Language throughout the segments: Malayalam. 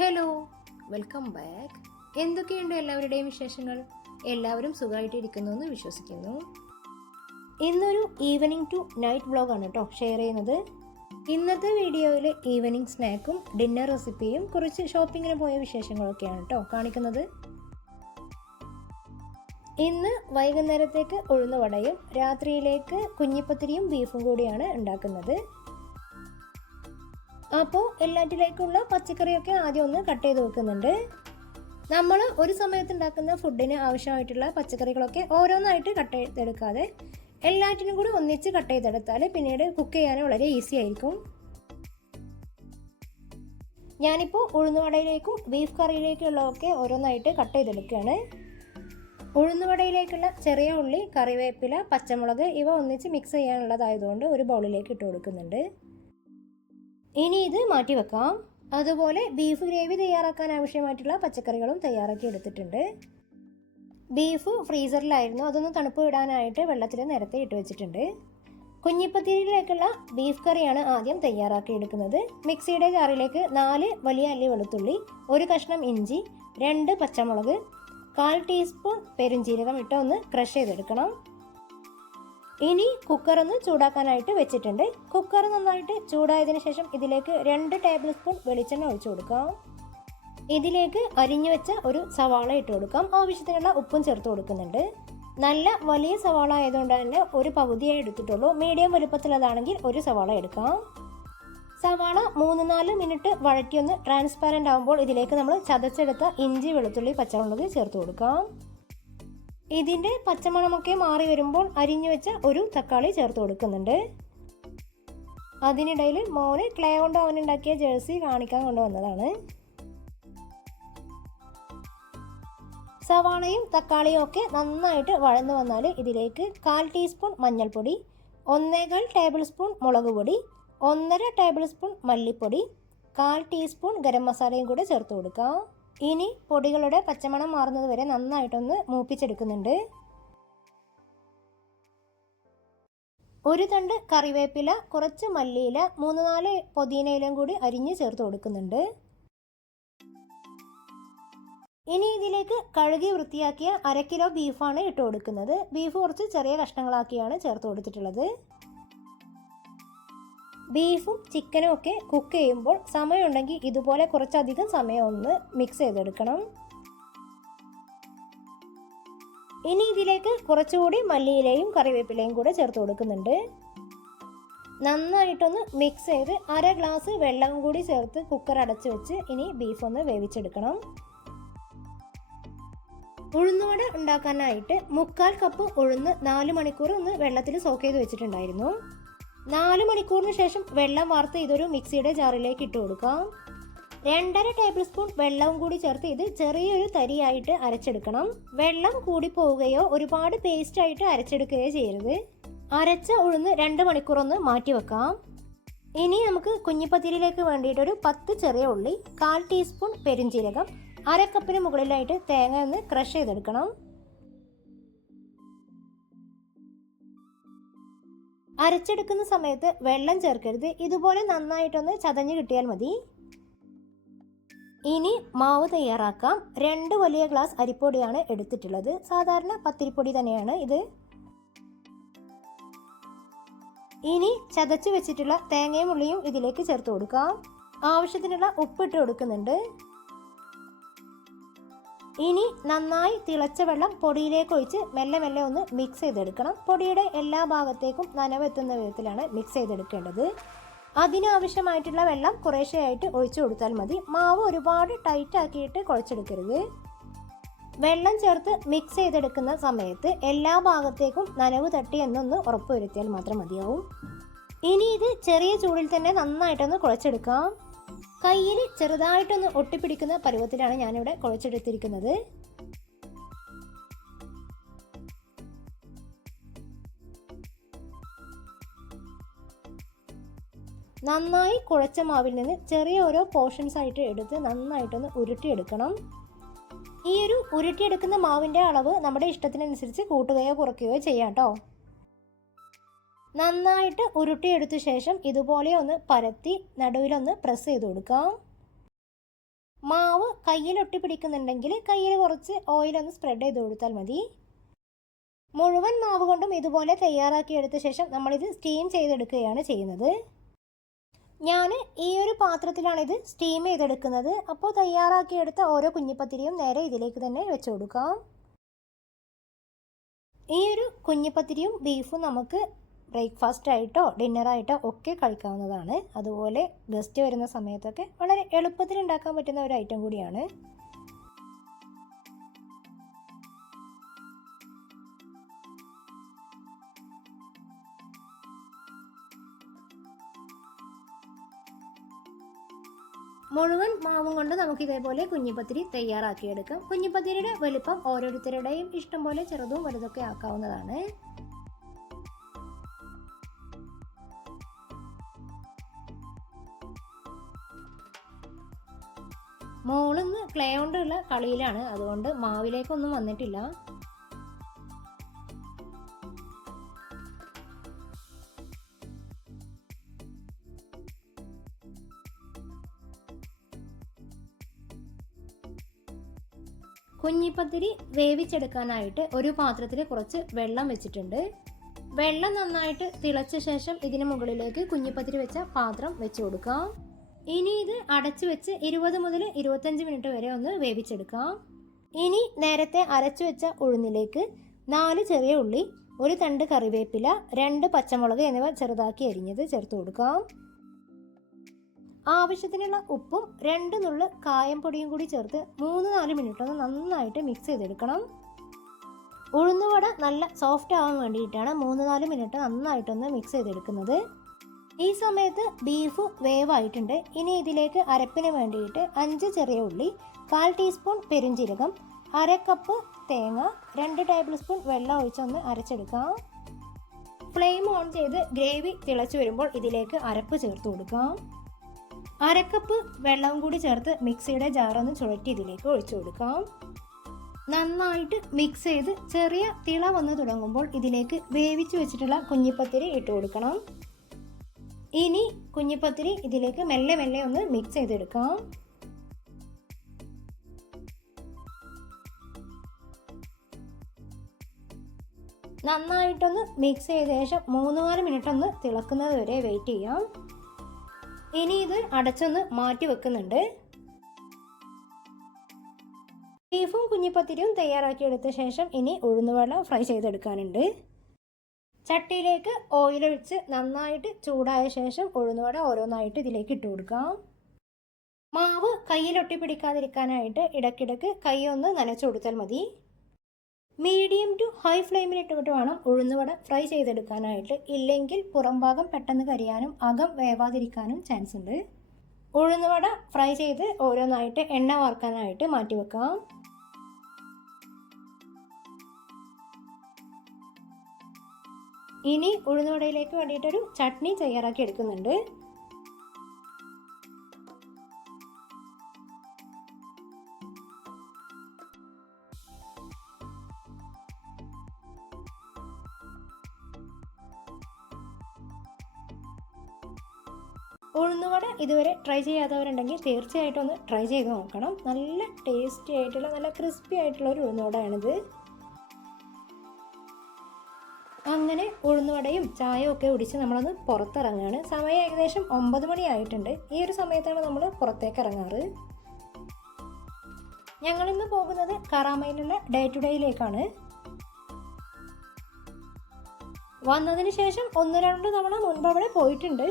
Hello, welcome back. എന്തൊക്കെയുണ്ട് എല്ലാവരുടെയും വിശേഷങ്ങൾ? എല്ലാവരും സുഖമായിട്ടിരിക്കുന്നു എന്ന് വിശ്വസിക്കുന്നു. ഇന്നൊരു ഈവനിങ് ടു നൈറ്റ് വ്ളോഗാണ് കേട്ടോ ഷെയർ ചെയ്യുന്നത്. ഇന്നത്തെ വീഡിയോയിൽ ഈവനിങ് സ്നാക്കും ഡിന്നർ റെസിപ്പിയും കുറച്ച് ഷോപ്പിങ്ങിന് പോയ വിശേഷങ്ങളൊക്കെയാണ് കേട്ടോ കാണിക്കുന്നത്. ഇന്ന് വൈകുന്നേരത്തേക്ക് ഉഴുന്നുവടയും രാത്രിയിലേക്ക് കുഞ്ഞിപ്പത്തിരിയും ബീഫും കൂടിയാണ് ഉണ്ടാക്കുന്നത്. അപ്പോൾ എല്ലാറ്റിലേക്കുള്ള പച്ചക്കറിയൊക്കെ ആദ്യം ഒന്ന് കട്ട് ചെയ്ത് വെക്കുന്നുണ്ട്. നമ്മൾ ഒരു സമയത്ത് ഉണ്ടാക്കുന്ന ഫുഡിന് ആവശ്യമായിട്ടുള്ള പച്ചക്കറികളൊക്കെ ഓരോന്നായിട്ട് കട്ട് ചെയ്തെടുക്കാതെ എല്ലാറ്റിനും കൂടി ഒന്നിച്ച് കട്ട് ചെയ്തെടുത്താൽ പിന്നീട് കുക്ക് ചെയ്യാൻ വളരെ ഈസി ആയിരിക്കും. ഞാനിപ്പോൾ ഉഴുന്നുവടയിലേക്കും ബീഫ് കറിയിലേക്കുള്ളതൊക്കെ ഓരോന്നായിട്ട് കട്ട് ചെയ്തെടുക്കുകയാണ്. ഉഴുന്നുവടയിലേക്കുള്ള ചെറിയ ഉള്ളി, കറിവേപ്പില, പച്ചമുളക് ഇവ ഒന്നിച്ച് മിക്സ് ചെയ്യാനുള്ളതായതുകൊണ്ട് ഒരു ബൗളിലേക്ക് ഇട്ട് കൊടുക്കുന്നുണ്ട്. ഇനി ഇത് മാറ്റി വെക്കാം. അതുപോലെ ബീഫ് ഗ്രേവി തയ്യാറാക്കാൻ ആവശ്യമായിട്ടുള്ള പച്ചക്കറികളും തയ്യാറാക്കി എടുത്തിട്ടുണ്ട്. ബീഫ് ഫ്രീസറിലായിരുന്നു, അതൊന്ന് തണുപ്പ് ഇടാനായിട്ട് വെള്ളത്തിൽ നേരത്തെ ഇട്ട് വെച്ചിട്ടുണ്ട്. കുഞ്ഞിപ്പത്തിരിയിലേക്കുള്ള ബീഫ് കറിയാണ് ആദ്യം തയ്യാറാക്കി എടുക്കുന്നത്. മിക്സിയുടെ ജാറിലേക്ക് 4 വലിയ അല്ലി വെളുത്തുള്ളി, 1 കഷ്ണം ഇഞ്ചി, 2 പച്ചമുളക്, 1/4 ടീസ്പൂൺ പെരുംജീരകം ഇട്ട് ഒന്ന് ക്രഷ് ചെയ്തെടുക്കണം. ഇനി കുക്കർ ഒന്ന് ചൂടാക്കാനായിട്ട് വെച്ചിട്ടുണ്ട്. കുക്കർ നന്നായിട്ട് ചൂടായതിനു ശേഷം ഇതിലേക്ക് 2 ടേബിൾ സ്പൂൺ വെളിച്ചെണ്ണ ഒഴിച്ചു കൊടുക്കാം. ഇതിലേക്ക് അരിഞ്ഞു വെച്ച ഒരു സവാള ഇട്ട് കൊടുക്കാം. ആവശ്യത്തിനുള്ള ഉപ്പും ചേർത്ത് കൊടുക്കുന്നുണ്ട്. നല്ല വലിയ സവാള ആയതുകൊണ്ട് തന്നെ ഒരു പകുതിയായി എടുത്തിട്ടുള്ളൂ. മീഡിയം വലുപ്പത്തിലതാണെങ്കിൽ ഒരു സവാള എടുക്കാം. സവാള 3-4 മിനിറ്റ് വഴറ്റിയൊന്ന് ട്രാൻസ്പാരൻ്റ് ആകുമ്പോൾ ഇതിലേക്ക് നമ്മൾ ചതച്ചെടുത്ത ഇഞ്ചി, വെളുത്തുള്ളി, പച്ചമുളക് ചേർത്ത് കൊടുക്കാം. ഇതിൻ്റെ പച്ചമണമൊക്കെ മാറി വരുമ്പോൾ അരിഞ്ഞു വെച്ച ഒരു തക്കാളി ചേർത്ത് കൊടുക്കുന്നുണ്ട്. അതിനിടയിൽ മോന് ക്ലേ കൊണ്ട് അവനുണ്ടാക്കിയ ജേഴ്സി കാണിക്കാൻ കൊണ്ടുവന്നതാണ്. സവാളയും തക്കാളിയും ഒക്കെ നന്നായിട്ട് വഴന്നു വന്നാൽ ഇതിലേക്ക് 1/4 ടീസ്പൂൺ മഞ്ഞൾപ്പൊടി, 1/4 ടേബിൾ സ്പൂൺ മുളക് പൊടി, 1/2 ടേബിൾ സ്പൂൺ മല്ലിപ്പൊടി, 1/4 ടീസ്പൂൺ ഗരം മസാലയും കൂടെ ചേർത്ത് കൊടുക്കാം. ഇനി പൊടികളുടെ പച്ചമണം മാറുന്നത് വരെ നന്നായിട്ടൊന്ന് മൂപ്പിച്ചെടുക്കുന്നുണ്ട്. ഒരു തണ്ട് കറിവേപ്പില, കുറച്ച് മല്ലിയില, 3-4 പുതിനയിലും കൂടി അരിഞ്ഞ് ചേർത്ത് കൊടുക്കുന്നുണ്ട്. ഇനി ഇതിലേക്ക് കഴുകി വൃത്തിയാക്കിയ 1/2 കിലോ ബീഫാണ് ഇട്ട് കൊടുക്കുന്നത്. ബീഫ് കുറച്ച് ചെറിയ കഷ്ണങ്ങളാക്കിയാണ് ചേർത്ത് കൊടുത്തിട്ടുള്ളത്. ബീഫും ചിക്കനും ഒക്കെ കുക്ക് ചെയ്യുമ്പോൾ സമയമുണ്ടെങ്കിൽ ഇതുപോലെ കുറച്ചധികം സമയം ഒന്ന് മിക്സ് ചെയ്തെടുക്കണം. ഇനി ഇതിലേക്ക് കുറച്ചുകൂടി മല്ലിയിലയും കറിവേപ്പിലയും കൂടെ ചേർത്ത് കൊടുക്കുന്നുണ്ട്. നന്നായിട്ടൊന്ന് മിക്സ് ചെയ്ത് 1/2 ഗ്ലാസ് വെള്ളം കൂടി ചേർത്ത് കുക്കർ അടച്ചു വെച്ച് ഇനി ബീഫ് ഒന്ന് വേവിച്ചെടുക്കണം. ഉഴുന്നുവട ഉണ്ടാക്കാനായിട്ട് 1/4 കപ്പ് ഉഴുന്ന് 4 മണിക്കൂർ ഒന്ന് വെള്ളത്തിൽ സോക്ക് ചെയ്ത് വെച്ചിട്ടുണ്ടായിരുന്നു. 4 മണിക്കൂറിന് ശേഷം വെള്ളം വാർത്ത് ഇതൊരു മിക്സിയുടെ ജാറിലേക്ക് ഇട്ട് കൊടുക്കാം. 2.5 ടേബിൾ സ്പൂൺ വെള്ളവും കൂടി ചേർത്ത് ഇത് ചെറിയൊരു തരിയായിട്ട് അരച്ചെടുക്കണം. വെള്ളം കൂടി പോവുകയോ ഒരുപാട് പേസ്റ്റ് ആയിട്ട് അരച്ചെടുക്കുകയോ ചെയ്യരുത്. അരച്ച ഉഴുന്ന് 2 മണിക്കൂർ ഒന്ന് മാറ്റി വെക്കാം. ഇനി നമുക്ക് കുഞ്ഞിപ്പത്തിരിയിലേക്ക് വേണ്ടിയിട്ട് ഒരു 10 ചെറിയ ഉള്ളി, 1/4 ടീസ്പൂൺ പെരുംജീരകം, 1/2 കപ്പിന് മുകളിലായിട്ട് തേങ്ങ ഒന്ന് ക്രഷ് ചെയ്തെടുക്കണം. അരച്ചെടുക്കുന്ന സമയത്ത് വെള്ളം ചേർക്കരുത്. ഇതുപോലെ നന്നായിട്ടൊന്ന് ചതഞ്ഞ് കിട്ടിയാൽ മതി. ഇനി മാവ് തയ്യാറാക്കാം. 2 വലിയ ഗ്ലാസ് അരിപ്പൊടിയാണ് എടുത്തിട്ടുള്ളത്. സാധാരണ പത്തിരിപ്പൊടി തന്നെയാണ് ഇത്. ഇനി ചതച്ച് വെച്ചിട്ടുള്ള തേങ്ങയും ഉള്ളിയും ഇതിലേക്ക് ചേർത്ത് കൊടുക്കാം. ആവശ്യത്തിനുള്ള ഉപ്പിട്ട് കൊടുക്കുന്നുണ്ട്. ഇനി നന്നായി തിളച്ച വെള്ളം പൊടിയിലേക്ക് ഒഴിച്ച് മെല്ലെ മെല്ലെ ഒന്ന് മിക്സ് ചെയ്തെടുക്കണം. പൊടിയുടെ എല്ലാ ഭാഗത്തേക്കും നനവെത്തുന്ന വിധത്തിലാണ് മിക്സ് ചെയ്തെടുക്കേണ്ടത്. അതിനാവശ്യമായിട്ടുള്ള വെള്ളം കുറേശ്ശെയായിട്ട് ഒഴിച്ചു കൊടുത്താൽ മതി. മാവ് ഒരുപാട് ടൈറ്റ് ആക്കിയിട്ട് കുഴച്ചെടുക്കരുത്. വെള്ളം ചേർത്ത് മിക്സ് ചെയ്തെടുക്കുന്ന സമയത്ത് എല്ലാ ഭാഗത്തേക്കും നനവ് തട്ടി എന്നൊന്ന് ഉറപ്പുവരുത്തിയാൽ മാത്രം മതിയാവും. ഇനി ഇത് ചെറിയ ചൂടിൽ തന്നെ നന്നായിട്ടൊന്ന് കുഴച്ചെടുക്കാം. കയ്യിൽ ചെറുതായിട്ടൊന്ന് ഒട്ടിപ്പിടിക്കുന്ന പരുവത്തിലാണ് ഞാനിവിടെ കുഴച്ചെടുത്തിരിക്കുന്നത്. നന്നായി കുഴച്ച മാവിൽ നിന്ന് ചെറിയ ഓരോ പോർഷൻസ് ആയിട്ട് എടുത്ത് നന്നായിട്ടൊന്ന് ഉരുട്ടിയെടുക്കണം. ഈ ഒരു ഉരുട്ടിയെടുക്കുന്ന മാവിൻ്റെ അളവ് നമ്മുടെ ഇഷ്ടത്തിനനുസരിച്ച് കൂട്ടുകയോ കുറയ്ക്കുകയോ ചെയ്യാം കേട്ടോ. നന്നായിട്ട് ഉരുട്ടിയെടുത്ത ശേഷം ഇതുപോലെ ഒന്ന് പരത്തി നടുവിലൊന്ന് പ്രസ് ചെയ്ത് കൊടുക്കാം. മാവ് കയ്യിൽ ഒട്ടിപ്പിടിക്കുന്നുണ്ടെങ്കിൽ കയ്യിൽ കുറച്ച് ഓയിലൊന്ന് സ്പ്രെഡ് ചെയ്ത് കൊടുത്താൽ മതി. മുഴുവൻ മാവ് കൊണ്ടും ഇതുപോലെ തയ്യാറാക്കി എടുത്ത ശേഷം നമ്മളിത് സ്റ്റീം ചെയ്തെടുക്കുകയാണ് ചെയ്യുന്നത്. ഞാൻ ഈ ഒരു പാത്രത്തിലാണ് ഇത് സ്റ്റീം ചെയ്തെടുക്കുന്നത്. അപ്പോൾ തയ്യാറാക്കിയെടുത്ത ഓരോ കുഞ്ഞിപ്പത്തിരിയും നേരെ ഇതിലേക്ക് തന്നെ വെച്ച് കൊടുക്കാം. ഈ ഒരു കുഞ്ഞിപ്പത്തിരിയും ബീഫും നമുക്ക് ബ്രേക്ക്ഫാസ്റ്റ് ആയിട്ടോ ഡിന്നറായിട്ടോ ഒക്കെ കഴിക്കാവുന്നതാണ്. അതുപോലെ ഗസ്റ്റ് വരുന്ന സമയത്തൊക്കെ വളരെ എളുപ്പത്തിൽ ഉണ്ടാക്കാൻ പറ്റുന്ന ഒരു ഐറ്റം കൂടിയാണ്. മുഴുവൻ മാവും കൊണ്ട് നമുക്ക് ഇതേപോലെ കുഞ്ഞിപ്പത്തിരി തയ്യാറാക്കിയെടുക്കാം. കുഞ്ഞിപ്പത്തിരിയുടെ വലുപ്പം ഓരോരുത്തരുടെയും ഇഷ്ടം പോലെ ചെറുതും വലുതൊക്കെ ആക്കാവുന്നതാണ്. മോളിന്ന് ക്ലേ കൊണ്ടുള്ള കളിയിലാണ്, അതുകൊണ്ട് മാവിലേക്കൊന്നും വന്നിട്ടില്ല. കുഞ്ഞിപ്പത്തിരി വേവിച്ചെടുക്കാനായിട്ട് ഒരു പാത്രത്തിൽ കുറച്ച് വെള്ളം വെച്ചിട്ടുണ്ട്. വെള്ളം നന്നായിട്ട് തിളച്ച ശേഷം ഇതിന് മുകളിലേക്ക് കുഞ്ഞിപ്പത്തിരി വെച്ച പാത്രം വെച്ച് കൊടുക്കാം. ഇനി ഇത് അടച്ചു വെച്ച് 20 മുതൽ 25 മിനിറ്റ് വരെ ഒന്ന് വേവിച്ചെടുക്കാം. ഇനി നേരത്തെ അരച്ചു വെച്ച ഉഴുന്നിലേക്ക് 4 ചെറിയ ഉള്ളി, 1 തണ്ട് കറിവേപ്പില, 2 പച്ചമുളക് എന്നിവ ചെറുതാക്കി അരിഞ്ഞത് ചേർത്ത് കൊടുക്കാം. ആവശ്യത്തിനുള്ള ഉപ്പും 2 നുള്ള് കായം പൊടിയും കൂടി ചേർത്ത് 3-4 മിനിറ്റ് ഒന്ന് നന്നായിട്ട് മിക്സ് ചെയ്തെടുക്കണം. ഉഴുന്നുവട നല്ല സോഫ്റ്റ് ആവാൻ വേണ്ടിയിട്ടാണ് 3-4 മിനിറ്റ് നന്നായിട്ടൊന്ന് മിക്സ് ചെയ്തെടുക്കുന്നത്. ഈ സമയത്ത് ബീഫ് വേവായിട്ടുണ്ട്. ഇനി ഇതിലേക്ക് അരപ്പിന് വേണ്ടിയിട്ട് 5 ചെറിയ ഉള്ളി, 1/4 ടീസ്പൂൺ പെരുംജീരകം, 1/2 കപ്പ് തേങ്ങ, 2 ടേബിൾ സ്പൂൺ വെള്ളം ഒഴിച്ചൊന്ന് അരച്ചെടുക്കാം. ഫ്ലെയിം ഓൺ ചെയ്ത് ഗ്രേവി തിളച്ചു വരുമ്പോൾ ഇതിലേക്ക് അരപ്പ് ചേർത്ത് കൊടുക്കാം. 1/2 കപ്പ് വെള്ളവും കൂടി ചേർത്ത് മിക്സിയുടെ ജാറൊന്ന് ചുഴറ്റി ഇതിലേക്ക് ഒഴിച്ചു കൊടുക്കാം. നന്നായിട്ട് മിക്സ് ചെയ്ത് ചെറിയ തിള വന്ന് തുടങ്ങുമ്പോൾ ഇതിലേക്ക് വേവിച്ചു വെച്ചിട്ടുള്ള കുഞ്ഞിപ്പത്തിരി ഇട്ട് കൊടുക്കണം. ഇനി കുഞ്ഞിപ്പത്തിരി ഇതിലേക്ക് മെല്ലെ മെല്ലെ ഒന്ന് മിക്സ് ചെയ്തെടുക്കാം. നന്നായിട്ടൊന്ന് മിക്സ് ചെയ്ത ശേഷം 3-4 മിനിറ്റ് ഒന്ന് തിളക്കുന്നത് വരെ വെയിറ്റ് ചെയ്യാം. ഇനി ഇത് അടച്ചൊന്ന് മാറ്റി വെക്കുന്നുണ്ട്. ബീഫും കുഞ്ഞിപ്പത്തിരിയും തയ്യാറാക്കിയെടുത്ത ശേഷം ഇനി ഉഴുന്നുവട ഫ്രൈ ചെയ്തെടുക്കാനുണ്ട്. ചട്ടിയിലേക്ക് ഓയിലൊഴിച്ച് നന്നായിട്ട് ചൂടായ ശേഷം ഉഴുന്നുവട ഓരോന്നായിട്ട് ഇതിലേക്ക് ഇട്ട് കൊടുക്കാം. മാവ് കയ്യിലൊട്ടി പിടിക്കാതിരിക്കാനായിട്ട് ഇടയ്ക്കിടയ്ക്ക് കൈ ഒന്ന് നനച്ചു കൊടുത്താൽ മതി. മീഡിയം ടു ഹൈ ഫ്ലെയിമിൽ ഇട്ടിട്ട് വേണം ഉഴുന്നുവട ഫ്രൈ ചെയ്തെടുക്കാനായിട്ട്. ഇല്ലെങ്കിൽ പുറം ഭാഗം പെട്ടെന്ന് കരിയാനും അകം വേവാതിരിക്കാനും ചാൻസ് ഉണ്ട്. ഉഴുന്നുവട ഫ്രൈ ചെയ്ത് ഓരോന്നായിട്ട് എണ്ണ വാർക്കാനായിട്ട് മാറ്റി വെക്കാം. ഇനി ഉഴുന്നുവടയിലേക്ക് വേണ്ടിയിട്ടൊരു ചട്നി തയ്യാറാക്കി എടുക്കുന്നുണ്ട്. ഉഴുന്നുവട ഇതുവരെ ട്രൈ ചെയ്യാത്തവരുണ്ടെങ്കിൽ തീർച്ചയായിട്ടും ഒന്ന് ട്രൈ ചെയ്ത് നോക്കണം. നല്ല ടേസ്റ്റി ആയിട്ടുള്ള നല്ല ക്രിസ്പി ആയിട്ടുള്ള ഒരു ഉഴുന്നുവടയാണിത്. അങ്ങനെ ഉഴുന്നുവടയും ചായയും ഒക്കെ കുടിച്ച് നമ്മളൊന്ന് പുറത്തിറങ്ങുകയാണ്. സമയം ഏകദേശം 9 മണി ആയിട്ടുണ്ട്. ഈ ഒരു സമയത്താണ് നമ്മൾ പുറത്തേക്ക് ഇറങ്ങാറ്. ഞങ്ങളിന്ന് പോകുന്നത് കറാമയിലുള്ള ഡേ ടു ഡേയിലേക്കാണ്. വന്നതിന് ശേഷം 1-2 തവണ മുൻപ് അവിടെ പോയിട്ടുണ്ട്.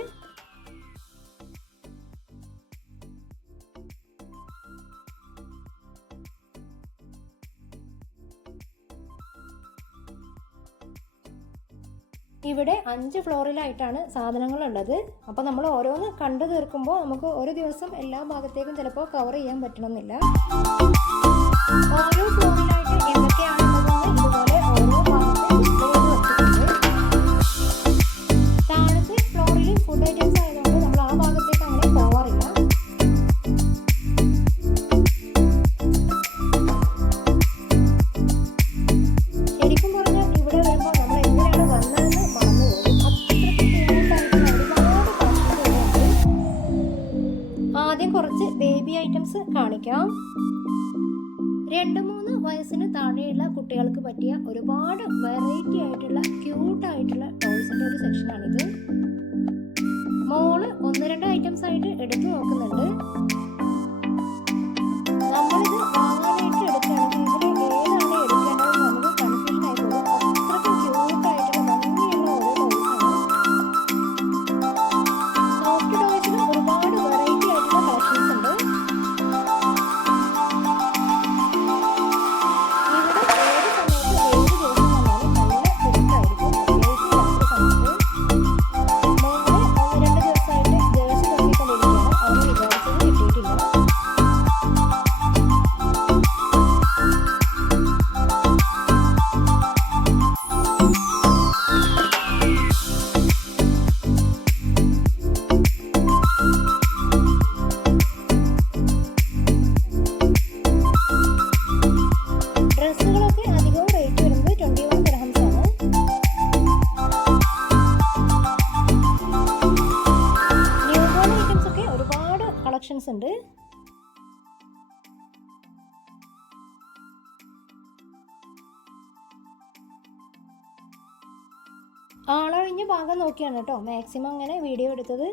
ഇവിടെ 5 ഫ്ലോറിലായിട്ടാണ് സാധനങ്ങളുള്ളത്. അപ്പോൾ നമ്മൾ ഓരോന്ന് കണ്ടു തീർക്കുമ്പോൾ നമുക്ക് ഒരു ദിവസം എല്ലാ ഭാഗത്തേക്കും ചിലപ്പോൾ കവർ ചെയ്യാൻ പറ്റണമെന്നില്ല. ഓരോ ഫ്ലോറിലായിട്ട് എന്തൊക്കെയാണുള്ളതെന്ന് ഇതുപോലെ ഓരോ ഭാഗത്ത് ഡിസ്പ്ലേ ചെയ്ത് വെച്ചിട്ടുണ്ട്. താഴത്തെ ഫ്ലോറിൽ ഫുഡ് ഐറ്റംസ് ആയതുകൊണ്ട് നമ്മൾ ആ ഭാഗത്തേക്ക് അങ്ങനെ പോവാറില്ല. ശരിക്കും പറഞ്ഞാൽ ഇവിടെ വരുമ്പോൾ നമ്മൾ എങ്ങനെയാണ് വന്നതെന്ന് മറന്നു പോകും. അത്രയ്ക്ക് ക്യൂട്ടായിട്ടുള്ള ഒരുപാട് കളക്ഷൻസ് ഇവിടെ ഉണ്ട്. ആദ്യം കുറച്ച് ബേബി ഐറ്റംസ് കാണിക്കാം. 2-3 വയസ്സിന് താഴെയുള്ള കുട്ടികൾക്ക് പറ്റിയ ഒരുപാട് വെറൈറ്റി ആയിട്ടുള്ള ക്യൂട്ടായിട്ടുള്ള ടോയ്സിൻ്റെ ഒരു സെക്ഷനാണിത്. മോള് 1-2 ഐറ്റംസ് ആയിട്ട് എടുത്തു നോക്കുന്നുണ്ട്. നമ്മളിത് വാങ്ങാനായിട്ട് എടുക്കുകയാണെങ്കിൽ ഇതിൽ ഏതാണ് എടുക്കേണ്ടതെന്ന് നമുക്ക് കൺഫ്യൂഷൻ ആയി പോകും. അത്രയ്ക്കും ക്യൂട്ടായിട്ടുള്ള ഭംഗിയുള്ള ഓരോ ടോയ്സാണ്. സോഫ്റ്റ് ടോയ്സിലും ഒരുപാട് വെറൈറ്റി ആയിട്ടുള്ള കളക്ഷൻസ് ഉണ്ട്. ഡ്രസ്സുകളൊക്കെ അധികവും റേറ്റ് വരുന്നത് 21 ദിർഹംസ് ആണ്. ന്യൂ ബോൺ ഐറ്റംസ് ഒക്കെ ഒരുപാട് കളക്ഷൻസ് ഉണ്ട്. ആളൊഴിഞ്ഞ ഭാഗം നോക്കിയാണ് കേട്ടോ മാക്സിമം അങ്ങനെ വീഡിയോ എടുത്തത്.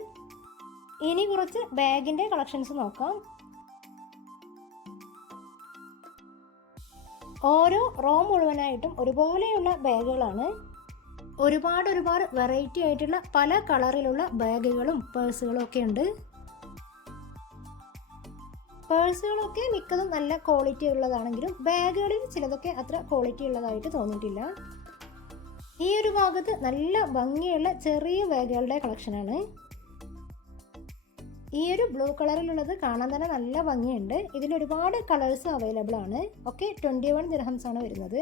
ഇനി കുറച്ച് ബാഗിൻ്റെ കളക്ഷൻസ് നോക്കാം. ഓരോ റോ മുഴുവനായിട്ടും ഒരുപോലെയുള്ള ബാഗുകളാണ്. ഒരുപാട് വെറൈറ്റി ആയിട്ടുള്ള പല കളറിലുള്ള ബാഗുകളും പേഴ്സുകളും ഒക്കെ ഉണ്ട്. പേഴ്സുകളൊക്കെ മിക്കതും നല്ല ക്വാളിറ്റി ഉള്ളതാണെങ്കിലും ബാഗുകളിൽ ചിലതൊക്കെ അത്ര ക്വാളിറ്റി ഉള്ളതായിട്ട് തോന്നിയിട്ടില്ല. ഈ ഒരു ഭാഗത്ത് നല്ല ഭംഗിയുള്ള ചെറിയ ബാഗുകളുടെ കളക്ഷനാണ്. ഈ ഒരു ബ്ലൂ കളറിലുള്ളത് കാണാൻ തന്നെ നല്ല ഭംഗിയുണ്ട്. ഇതിൽ ഒരുപാട് കളേഴ്സ് അവൈലബിൾ ആണ്. ഒക്കെ 21 ദിർഹംസ് ആണ് വരുന്നത്.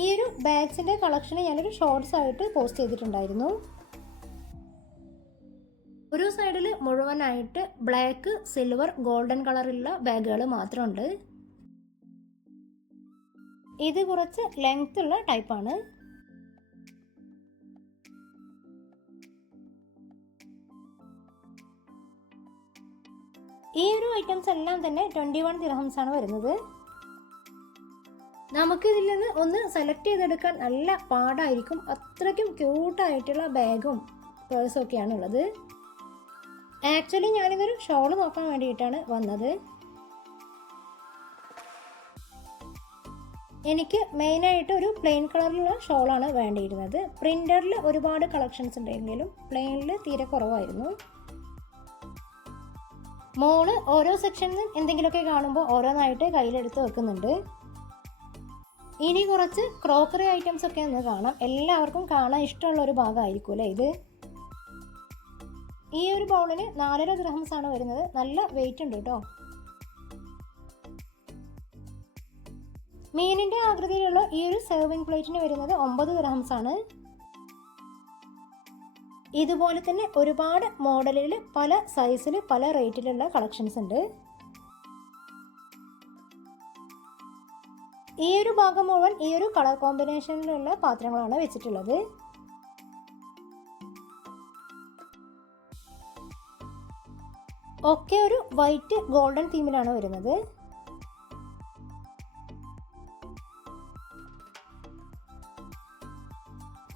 ഈ ഒരു ബാഗ്സിൻ്റെ കളക്ഷൻ ഞാനൊരു ഷോർട്സ് ആയിട്ട് പോസ്റ്റ് ചെയ്തിട്ടുണ്ടായിരുന്നു. ഒരു സൈഡിൽ മുഴുവനായിട്ട് ബ്ലാക്ക്, സിൽവർ, ഗോൾഡൻ കളറിലുള്ള ബാഗുകൾ മാത്രമുണ്ട്. ഇത് കുറച്ച് ലെങ്ത് ഉള്ള ടൈപ്പാണ്. ഈ ഒരു ഐറ്റംസ് എല്ലാം തന്നെ 21 ദിർഹംസ് ആണ് വരുന്നത്. നമുക്കിതിൽ നിന്ന് ഒന്ന് സെലക്ട് ചെയ്തെടുക്കാൻ നല്ല പാടായിരിക്കും. അത്രയ്ക്കും ക്യൂട്ടായിട്ടുള്ള ബാഗും പേഴ്സും ഒക്കെയാണ് ഉള്ളത്. ആക്ച്വലി ഞാനിതൊരു ഷോള് നോക്കാൻ വേണ്ടിയിട്ടാണ് വന്നത്. എനിക്ക് മെയിനായിട്ട് ഒരു പ്ലെയിൻ കളറിലുള്ള ഷോളാണ് വേണ്ടിയിരുന്നത്. പ്രിൻ്ററിൽ ഒരുപാട് കളക്ഷൻസ് ഉണ്ടെങ്കിലും പ്ലെയിനിൽ തീരെ കുറവായിരുന്നു. മോള് ഓരോ സെക്ഷനിൽ എന്തെങ്കിലുമൊക്കെ കാണുമ്പോൾ ഓരോന്നായിട്ട് കയ്യിലെടുത്ത് വെക്കുന്നുണ്ട്. ഇനി കുറച്ച് ക്രോക്കറി ഐറ്റംസ് ഒക്കെ ഒന്ന് കാണാം. എല്ലാവർക്കും കാണാൻ ഇഷ്ടമുള്ള ഒരു ഭാഗമായിരിക്കും അല്ലേ ഇത്. ഈ ഒരു ബൗളിന് 4.5 ദിർഹംസ് ആണ് വരുന്നത്. നല്ല വെയിറ്റ് ഉണ്ട് കേട്ടോ. മീനിൻ്റെ ആകൃതിയിലുള്ള ഈ ഒരു സെർവിങ് പ്ലേറ്റിന് വരുന്നത് 9 ദിർഹംസ് ആണ്. ഇതുപോലെ തന്നെ ഒരുപാട് മോഡലിൽ പല സൈസിൽ പല റേറ്റിലുള്ള കളക്ഷൻസ് ഉണ്ട്. ഈ ഒരു ഭാഗം മുഴുവൻ ഈ ഒരു കളർ കോമ്പിനേഷനിലുള്ള പാത്രങ്ങളാണ് വെച്ചിട്ടുള്ളത്. ഒക്കെ ഒരു വൈറ്റ് ഗോൾഡൻ തീമിലാണ് വരുന്നത്.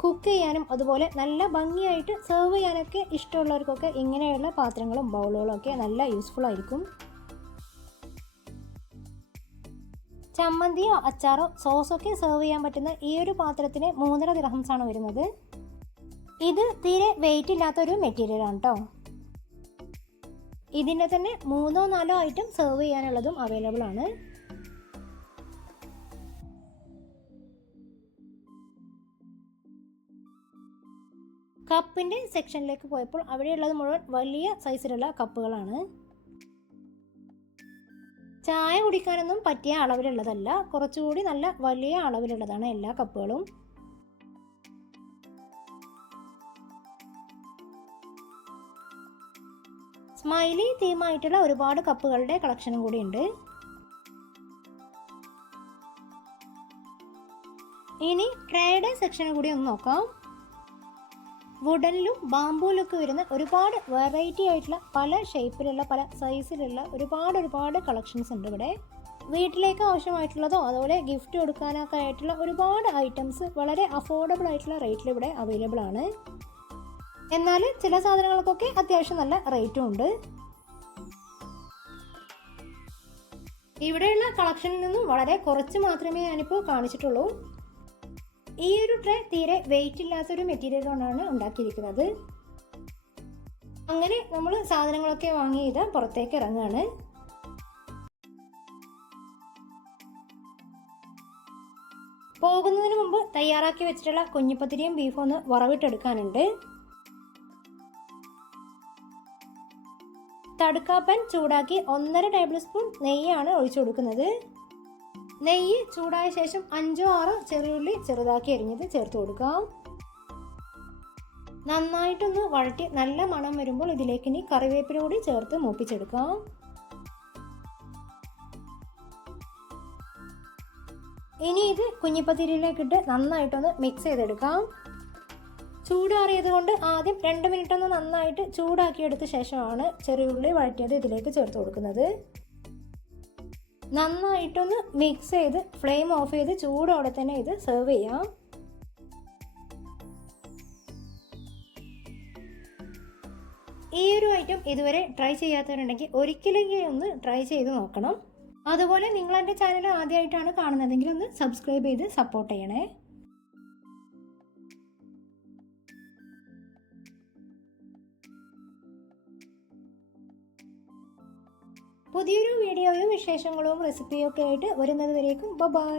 കുക്ക് ചെയ്യാനും അതുപോലെ നല്ല ഭംഗിയായിട്ട് സെർവ് ചെയ്യാനൊക്കെ ഇഷ്ടമുള്ളവർക്കൊക്കെ ഇങ്ങനെയുള്ള പാത്രങ്ങളും ബൗളുകളും ഒക്കെ നല്ല യൂസ്ഫുൾ ആയിരിക്കും. ചമ്മന്തിയോ അച്ചാറോ സോസൊക്കെ സെർവ് ചെയ്യാൻ പറ്റുന്ന ഈ ഒരു പാത്രത്തിന് 3.5 ദിർഹംസ് ആണ് വരുന്നത്. ഇത് തീരെ വെയിറ്റ് ഇല്ലാത്തൊരു മെറ്റീരിയൽ ആണ് കേട്ടോ. ഇതിൻ്റെ തന്നെ 3-4 ഐറ്റം സെർവ് ചെയ്യാനുള്ളതും അവൈലബിൾ ആണ്. കപ്പിൻ്റെ സെക്ഷനിലേക്ക് പോയപ്പോൾ അവിടെയുള്ളത് മുഴുവൻ വലിയ സൈസിലുള്ള കപ്പുകളാണ്. ചായ കുടിക്കാനൊന്നും പറ്റിയ അളവിലുള്ളതല്ല, കുറച്ചുകൂടി നല്ല വലിയ അളവിലുള്ളതാണ് എല്ലാ കപ്പുകളും. സ്മൈലി തീമായിട്ടുള്ള ഒരുപാട് കപ്പുകളുടെ കളക്ഷനും കൂടി ഉണ്ട്. ഇനി ട്രേയുടെ സെക്ഷനും കൂടി ഒന്ന് നോക്കാം. വുഡനിലും ബാംബൂയിലൊക്കെ വരുന്ന ഒരുപാട് വെറൈറ്റി ആയിട്ടുള്ള പല ഷേപ്പിലുള്ള പല സൈസിലുള്ള ഒരുപാട് കളക്ഷൻസ് ഉണ്ട് ഇവിടെ. വീട്ടിലേക്ക് ആവശ്യമായിട്ടുള്ളതോ അതുപോലെ ഗിഫ്റ്റ് കൊടുക്കാനൊക്കെ ആയിട്ടുള്ള ഒരുപാട് ഐറ്റംസ് വളരെ അഫോർഡബിൾ ആയിട്ടുള്ള റേറ്റിൽ ഇവിടെ അവൈലബിൾ ആണ്. എന്നാൽ ചില സാധനങ്ങൾക്കൊക്കെ അത്യാവശ്യം നല്ല റേറ്റും ഉണ്ട്. ഇവിടെയുള്ള കളക്ഷനിൽ നിന്നും വളരെ കുറച്ച് മാത്രമേ ഞാനിപ്പോൾ കാണിച്ചിട്ടുള്ളൂ. ഈ ഒരു ട്രേ തീരെ വെയിറ്റ് ഇല്ലാത്തൊരു മെറ്റീരിയൽ കൊണ്ടാണ് ഉണ്ടാക്കിയിരിക്കുന്നത്. അങ്ങനെ നമ്മൾ സാധനങ്ങളൊക്കെ വാങ്ങി ഇത് പുറത്തേക്ക് ഇറങ്ങുകയാണ്. പോകുന്നതിന് മുമ്പ് തയ്യാറാക്കി വെച്ചിട്ടുള്ള കുഞ്ഞിപ്പത്തിരിയും ബീഫും ഒന്ന് വറവിട്ടെടുക്കാനുണ്ട്. തടുക്കാപ്പൻ ചൂടാക്കി 1.5 ടേബിൾ സ്പൂൺ നെയ്യാണ് ഒഴിച്ചു കൊടുക്കുന്നത്. നെയ്യ് ചൂടായ ശേഷം 5-6 ചെറിയുള്ളി ചെറുതാക്കി അരിഞ്ഞത് ചേർത്ത് കൊടുക്കാം. നന്നായിട്ടൊന്ന് വഴറ്റി നല്ല മണം വരുമ്പോൾ ഇതിലേക്ക് ഇനി കറിവേപ്പില കൂടി ചേർത്ത് മൂപ്പിച്ചെടുക്കാം. ഇനി ഇത് കുഞ്ഞിപ്പത്തിരിയിലേക്കിട്ട് നന്നായിട്ടൊന്ന് മിക്സ് ചെയ്തെടുക്കാം. ചൂടാറിയത് കൊണ്ട് ആദ്യം 2 മിനിറ്റ് ഒന്ന് നന്നായിട്ട് ചൂടാക്കിയെടുത്ത ശേഷമാണ് ചെറിയുള്ളി വഴറ്റിയത് ഇതിലേക്ക് ചേർത്ത് കൊടുക്കുന്നത്. നന്നായിട്ടൊന്ന് മിക്സ് ചെയ്ത് ഫ്ലെയിം ഓഫ് ചെയ്ത് ചൂടോടെ തന്നെ ഇത് സെർവ് ചെയ്യാം. ഈ ഒരു ഐറ്റം ഇതുവരെ ട്രൈ ചെയ്യാത്തവരുണ്ടെങ്കിൽ ഒരിക്കലെങ്കിലും ഒന്ന് ട്രൈ ചെയ്ത് നോക്കണം. അതുപോലെ നിങ്ങൾ എൻ്റെ ചാനൽ ആദ്യമായിട്ടാണ് കാണുന്നതെങ്കിൽ ഒന്ന് സബ്സ്ക്രൈബ് ചെയ്ത് സപ്പോർട്ട് ചെയ്യണേ. പുതിയൊരു വീഡിയോയും വിശേഷങ്ങളും റെസിപ്പിയും ഒക്കെ ആയിട്ട് വരുന്നത് വരേക്കും ബൈ.